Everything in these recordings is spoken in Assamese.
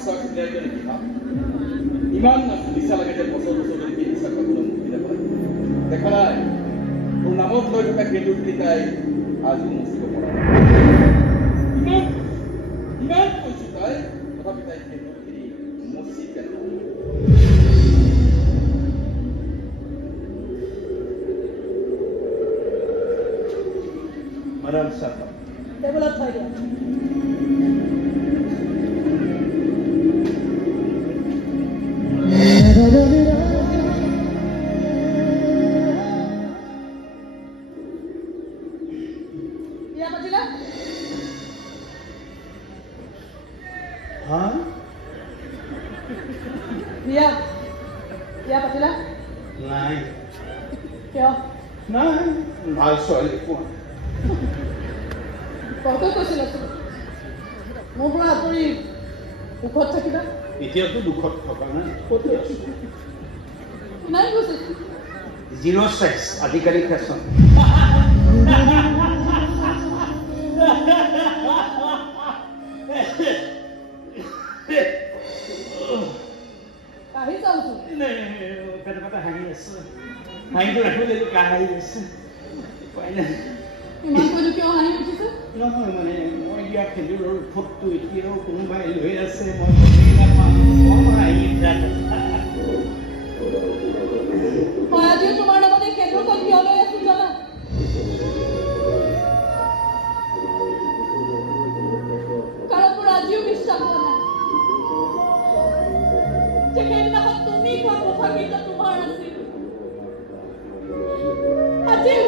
বিশ্বাস মিলাইছে নেকি হা ইমান নিচা লাগে যে বছৰ বছৰ ধৰি বিশ্বাস কৰিবলৈ মুক্তি নাপায় দেখা নাই তোৰ নামত লৈ থকা কেন্দুখিনি তাই আজিও মুচিব পৰা নাই ইমান কৈছো তাই তথাপি তাই কেন্দুখিনি মুচি পেলায় Madam Sapa. Table up tight. Ya Patila? Huh? Ya. Ya Patila? Nine. Kya? Nine. I'll show you one. কত কৈছিল মোৰ পৰা আঁতৰি দুখত থাকিবা এতিয়াতো দুখত থকা নাই ক'ত আছো নাই কৈছিল 06 আধিকাৰিক ফেশ্বন কাহি যাওঁছো কথা হাঁহি আছে হাঁহিটো ৰাখিবলৈ কাহি আছে উপায় নাই ইমান কৈলো কিয় হাঁহি উঠিছে নহয় মানে মই দিয়া খেজুৰৰ ফটো এতিয়াও কোনোবাই লৈ আছে মই গমেই নাপাওঁ কম হাঁহি মই আজিও তোমাৰ লগতে খেজুৰখন কিয় লৈ আছো জানা কাৰণ মোৰ আজিও বিশ্বাস হোৱা নাই যে সেইদিনাখন তুমি কোৱা কথাকেইটা তোমাৰ আছিল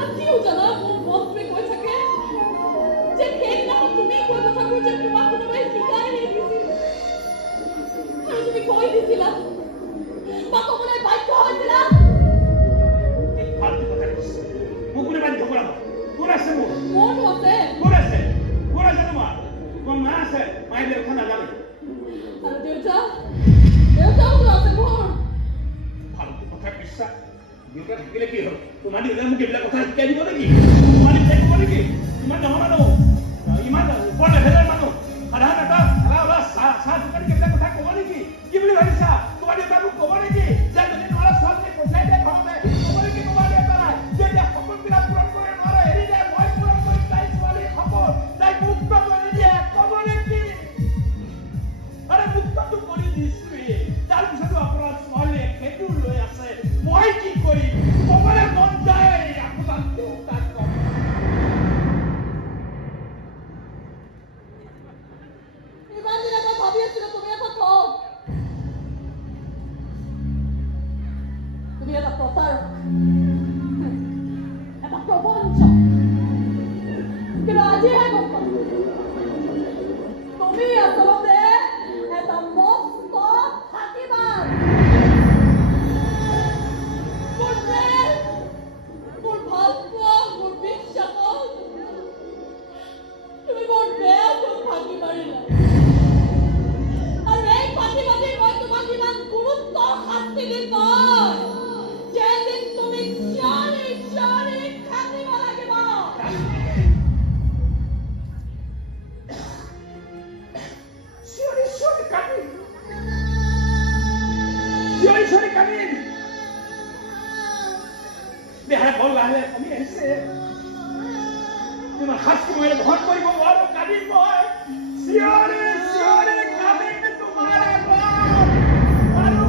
আজিও জানা মোৰ মনটোৱে কৈ থাকে যে সেইদিনাখন তুমি কোৱা কথাবোৰ যে তোমাক কোনোবাই শিকাই নিদিছিল আৰু তুমি কৈ দিছিলা বা ক'বলৈ বাধ্য হৈছিলা মোক কোনে বাধ্য কৰাব কোন আছে মনটো আছে কোন আছে তোমাৰ মা আছে মায়ে দেউতা নাজানে আৰু দেউতাওতো আছে মোৰ ফাল্টু কথা বিশ্বাস দেউতা থাকিলে কি হ'ল তোমাৰ দেউতাই মোক এইবিলাক কথা শিকাই দিব নেকি তোমাৰ দেউতাই ক'ব নেকি ইমান ডাঙৰ মানুহ ইমান ওপৰ লেভেলৰ মানুহ সাধাৰণ এটা খেলা চাহ দোকানী এইবিলাক কথা ক'ব নেকি কি বুলি ভাবিছা তোমাৰ দেউতাই মোক ক'ব নেকি যে যদি নোৱাৰা ছোৱালীজনী পইচাই দিয়ে ঘৰতে ক'ব নেকি তোমাৰ দেউতাই যে এতিয়া সপোনবিলাক পূৰণ কৰিব নোৱাৰে এৰি দিয়ে মই পূৰণ কৰিম তাই ছোৱালীৰ সপোন তাই মুক্ত কৰি দিয়ে ক'ব নেকি আৰে মুক্তটো কৰি দিছোৱেই তাৰপিছতো আপোনাৰ ছোৱালীয়ে খেজুৰ লৈ আছে মই কি কৰিম ক'বলৈ মন যায় আপোনাৰ দেউতাক ইমান দিনে মই ভাবি আছিলো তুমি এটা ঠগ তুমি এটা প্ৰতাৰক এটা প্ৰবঞ্চক কিন্তু আজিহে গম পালো তুমি আচলতে এটা মস্ত ফাঁকিবাজ মোৰ ভালপোৱা মোৰ বিশ্বাসত তুমি বৰ বেয়া ফাঁকি মাৰিলা আৰু এই ফাঁকি মাৰি মই তোমাক ইমান গুৰুত্ব শাস্তি দিম নহয় যেদিন তুমি চিঞৰি চিঞৰি কান্দিব লাগিব চিঞৰি কান্দিম দেহা বল লাহে কমি আহিছে ইমান শাস্তি মই গ্ৰহণ কৰিব নোৱাৰো কান্দিম মই চিঞৰি চিঞৰি কান্দিম তোমাৰ আগত আৰু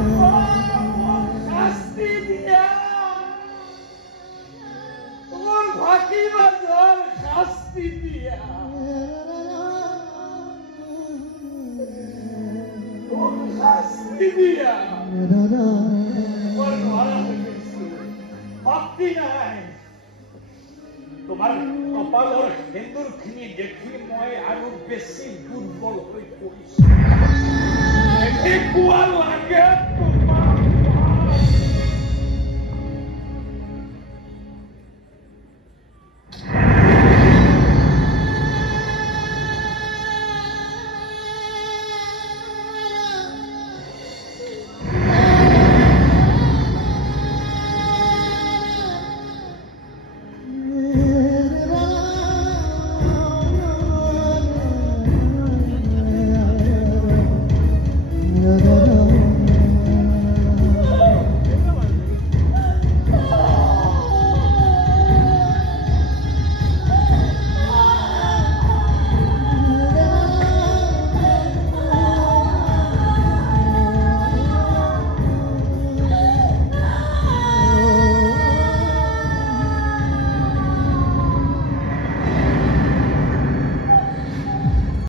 শাস্তি দিয়া মোৰ ভাগি মাজৰ শাস্তি দিয়া শাস্তি দিয়া শক্তি নাই তোমাৰ কপালৰ সেন্দুৰখিনি দেখি মই আৰু বেছি দুৰ্বল হৈ পৰিছো এনেকুৱা লাগে